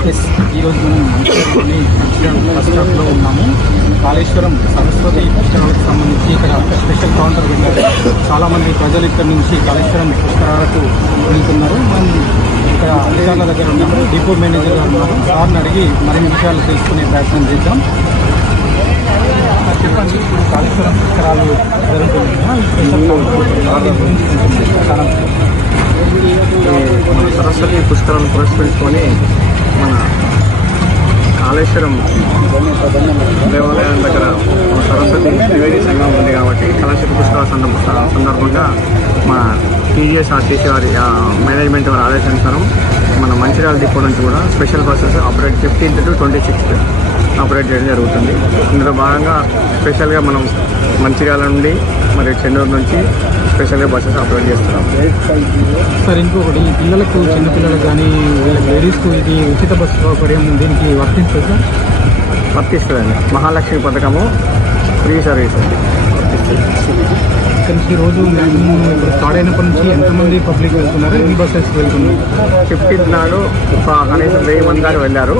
ఈరోజు మనం బస్ స్టాప్లో ఉన్నాము. కాళేశ్వరం సరస్వతి పుష్కరాలకు సంబంధించి ఇక్కడ స్పెషల్ కౌంటర్ పెట్టారు. చాలామంది ప్రజలు ఇక్కడ నుంచి కాళేశ్వరం పుష్కరాలకు వెళ్తున్నారు. మనం ఇక్కడ అధికారుల దగ్గర ఉన్నాము. డిపో మేనేజర్ గారు ఉన్నారు. సార్ని అడిగి మరిన్ని విషయాలు తెలుసుకునే ప్రయత్నం చేద్దాం. చెప్పండి, ఇప్పుడు కాళేశ్వరం పుష్కరాలు జరుగుతున్నాయి. మన సరస్వతి పుష్కరాలను పురస్కరించుకొని మన కాళేశ్వరం దేవాలయం దగ్గర సరస్వతి త్రివేది సంఘం ఉంది కాబట్టి కాళేశ్వరం పుష్కరాల సందర్భంగా మా టీజీఎస్ఆర్టీసీ వారి మేనేజ్మెంట్ వారి ఆదేశానుసారం మన మంచిర్యాల డిపో నుంచి కూడా special buses operate 15th to 26th operate చేయడం జరుగుతుంది. ఇందులో భాగంగా స్పెషల్గా మనం మంచిర్యాల నుండి మరియు చెన్నూరు నుంచి స్పెషల్గా బస్సెస్ ఆపరేట్ చేస్తున్నాం. సార్, ఇంకొకటి పిల్లలకు, చిన్నపిల్లలకు కానీ లేడీస్కు ఇది ఉచిత బస్సు సౌకర్యం దీనికి వర్తిస్తుంది సార్? వర్తిస్తుందండి. మహాలక్ష్మి పథకము ఫ్రీ సర్వీస్ అండి. ఇక్కడ నుంచి రోజు మ్యాక్సిమం ఇప్పుడు స్టార్ట్ అయినప్పటి నుంచి ఎంతమంది పబ్లిక్ వెళ్తున్నారు? ఎన్ని బస్సెస్ వెళ్తున్నారు? 15th నాడు కనీసం 1000 మంది దాకా వెళ్ళారు.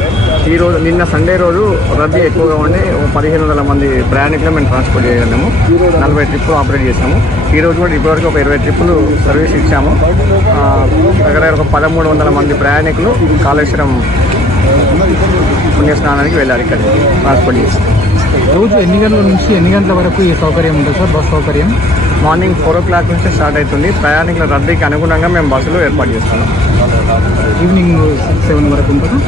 ఈరోజు నిన్న సండే రోజు రద్దీ ఎక్కువగా ఉండి 1500 మంది ప్రయాణికులు మేము ట్రాన్స్పోర్ట్ చేయగలిగాము. 40 ట్రిప్పులు ఆపరేట్ చేసాము. ఈరోజు కూడా ఇప్పటివరకు ఒక 20 ట్రిప్పులు సర్వీస్ ఇచ్చాము. దగ్గర ఒక 1300 మంది ప్రయాణికులు కాళేశ్వరం పుణ్యస్నానానికి వెళ్ళారు. ఇక్కడ ట్రాన్స్పోర్ట్ చేసి రోజు ఎన్ని గంటల నుంచి ఎన్ని గంటల వరకు ఈ సౌకర్యం ఉంటుంది సార్? బస్ సౌకర్యం మార్నింగ్ 4 o'clock నుంచి స్టార్ట్ అవుతుంది. ప్రయాణికుల రద్దీకి అనుగుణంగా మేము బస్సులు ఏర్పాటు చేస్తాము. ఈవినింగ్ 6-7 వరకు ఉంటుంది.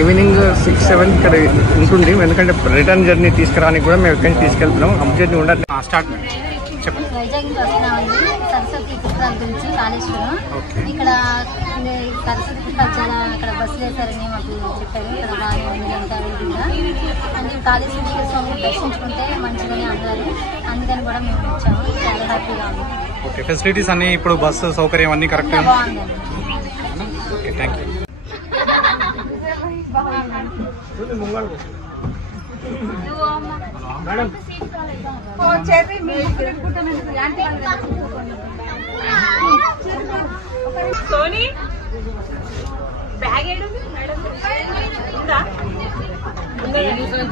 ఈవినింగ్ 6-7 ఇక్కడ ఉంటుంది. ఎందుకంటే రిటర్న్ జర్నీ తీసుకురానికి కూడా మేము ఇక్కడి నుంచి తీసుకెళ్తున్నాం. అప్డేట్ ఉండదు. స్టార్ట్ చెప్పండి. వైజాగ్ వస్తున్నామండి. సరస్వతి పుష్కరాల గురించి కాళేశ్వరం ఇక్కడ సరస్వతి పుష్కరాలు అక్కడ బస్సులు వేశారని మాకు చెప్పారు. ఇక్కడ బాగా ఉంది అంతా విధంగా అంటే కాళేశ్వర స్వామిని దర్శించుకుంటే మంచిదని అన్నారు. అందుకని కూడా మేము వచ్చాము. చాలా హ్యాపీగా ఉంది. ఓకే, ఫెసిలిటీస్ అన్ని ఇప్పుడు బస్సు సౌకర్యం అన్ని కరెక్ట్ బాగుందండి. Okay, thank you. Sony bag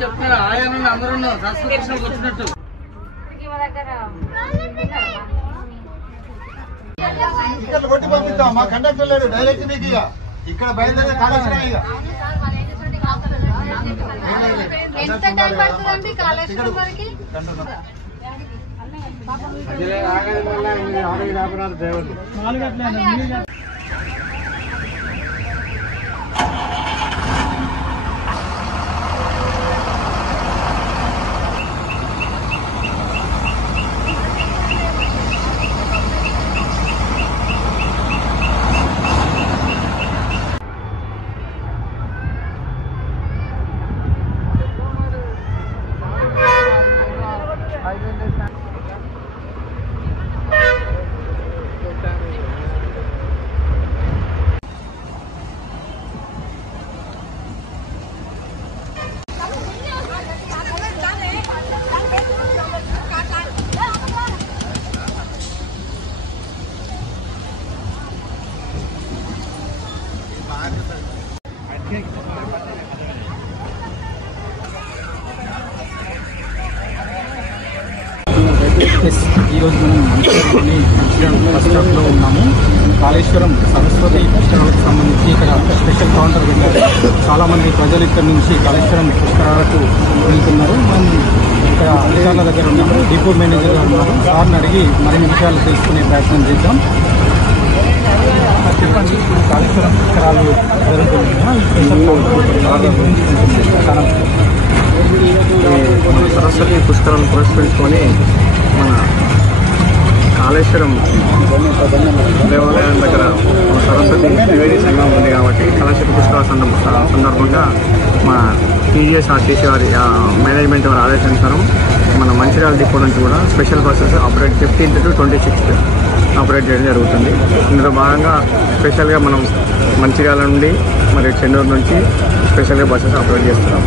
చెప్తారా? ఆయన అందరూ వచ్చినట్టు కొట్టి పంపిస్తాం. మా కండక్టర్ లేడు, డైరెక్ట్ మీకు ఇక ఇక్కడ బయలుదేరే కాళేశ్వరం. ఇక ఎంత టైం పడుతుందండి కాళేశ్వరం వరకు? ఈరోజు మనం మంచిర్యాల బస్ స్టాప్లో ఉన్నాము. కాళేశ్వరం సరస్వతి పుష్కరాలకు సంబంధించి ఇక్కడ స్పెషల్ కౌంటర్ పెట్టారు. చాలామంది ప్రజలు ఇక్కడ నుంచి కాళేశ్వరం పుష్కరాలకు వెళ్తున్నారు. మనం ఇక్కడ అధికారుల దగ్గర ఉన్నాము. డిపో మేనేజర్ గారు ఉన్నారు. సార్ని అడిగి మరిన్ని విషయాలు తెలుసుకునే ప్రయత్నం చేద్దాం. చెప్పండి, ఇప్పుడు కాళేశ్వరం పుష్కరాలు జరుగుతున్నాయి. మన సరస్వతి పుష్కరాలను పురస్కరించుకొని మన కాళేశ్వరం దేవాలయం దగ్గర సరస్వతి త్రివేది సంఘం ఉంది కాబట్టి కాళేశ్వరం పుష్కరాల సందర్భంగా మా టీజీఎస్ఆర్టీసీ వారి మేనేజ్మెంట్ వారి ఆదేశానుసారం మన మంచిర్యాల డిపో నుంచి కూడా special buses operate 15th to 26th operate చేయడం జరుగుతుంది. ఇందులో భాగంగా స్పెషల్గా మనం మంచిర్యాల నుండి మరియు చెన్నూరు నుంచి స్పెషల్గా బస్సెస్ ఆపరేట్ చేస్తున్నాం.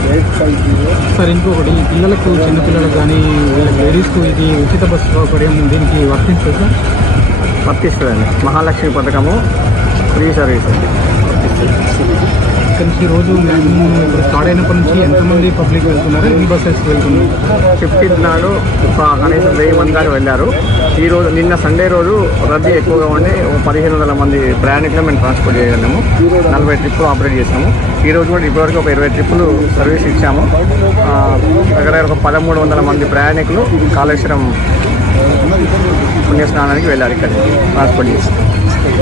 సార్, ఇంకొకటి పిల్లలకు, చిన్నపిల్లలకు కానీ లేడీస్కు ఇది ఉచిత బస్సు సౌకర్యం దీనికి వర్తిస్తుంది సార్? వర్తిస్తుందండి. మహాలక్ష్మి పథకము ఫ్రీ సర్వీస్ అండి. ఇక్కడ నుంచి ఈ రోజు మ్యాక్సిమం ఇప్పుడు స్టార్ట్ అయినప్పటి నుంచి ఎంతమంది పబ్లిక్ వెళ్తున్నారు, ఎన్ని బస్సెస్ వెళ్తున్నారు? 15th నాడు కనీసం 1000 మంది దాకా వెళ్ళారు. ఈ రోజు నిన్న సండే రోజు రద్దీ ఎక్కువగా ఉండి 1500 మంది ప్రయాణికులు మేము ట్రాన్స్పోర్ట్ చేయగలిగాము. 40 ట్రిప్పులు ఆపరేట్ చేసాము. ఈ రోజు కూడా ఇప్పటివరకు ఒక 20 ట్రిప్పులు సర్వీస్ ఇచ్చాము. దగ్గర ఒక 1300 మంది ప్రయాణికులు కాళేశ్వరం పుణ్యస్నానానికి వెళ్ళారు. ఇక్కడ ట్రాన్స్పోర్ట్ చేసి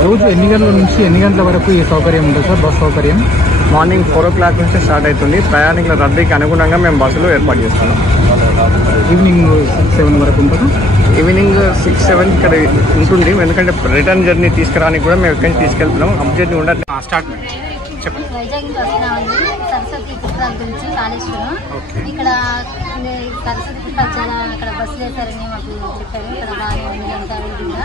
రోజు ఎన్ని గంటల నుంచి ఎన్ని గంటల వరకు ఈ సౌకర్యం ఉంటుంది సార్? బస్ సౌకర్యం మార్నింగ్ 4 o'clock నుంచి స్టార్ట్ అవుతుంది. ప్రయాణికుల రద్దీకి అనుగుణంగా మేము బస్సులు ఏర్పాటు చేస్తాము. ఈవినింగ్ 6, 7 వరకు ఉంటుందా? ఈవినింగ్ 6, 7 ఇక్కడ ఉంటుంది. ఎందుకంటే రిటర్న్ జర్నీ తీసుకురానికి కూడా మేము ఇక్కడి నుంచి తీసుకెళ్తున్నాం. అప్డేట్ ఉండదు. స్టార్ట్ చెప్పండి. వైజాగ్ నుంచి వస్తున్నామండి. సరస్వతి పుష్కరాల గురించి కాళేశ్వరం. ఇక్కడ సరస్వతి పుష్కరాలు చాలా అక్కడ బస్సులు వేశారని మాకు చెప్పారు. ఇక్కడ బాగా ఉంది అంతా విధంగా.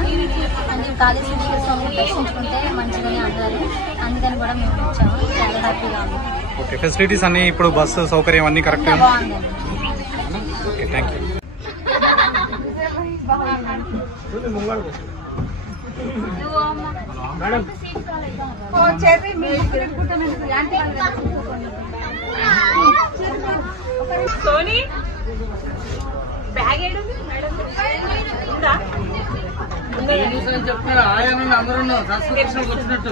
అంటే కాళేశ్వర స్వామిని దర్శించుకుంటే మంచిదని అన్నారు. అందుకని కూడా మేము వచ్చాము. చాలా హ్యాపీగా ఉంది. ఓకే, ఫెసిలిటీస్ అన్ని ఇప్పుడు బస్సు సౌకర్యం అన్ని కరెక్ట్ బాగుందండి. Okay, thank you. Sony bag ఏడు చెప్తున్నారు ఆయన అందరూ సంస్కృతికి వచ్చినట్టు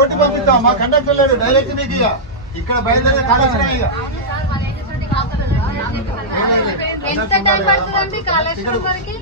కొట్టి పంపిస్తాం. మా కండక్టర్ లేడు, డైరెక్ట్ మీకు ఇక ఇక్కడ బయలుదేరే కాళేశ్వరం ఇక ఎంత టైం పడుతుందండి కాళేశ్వరం వరకు?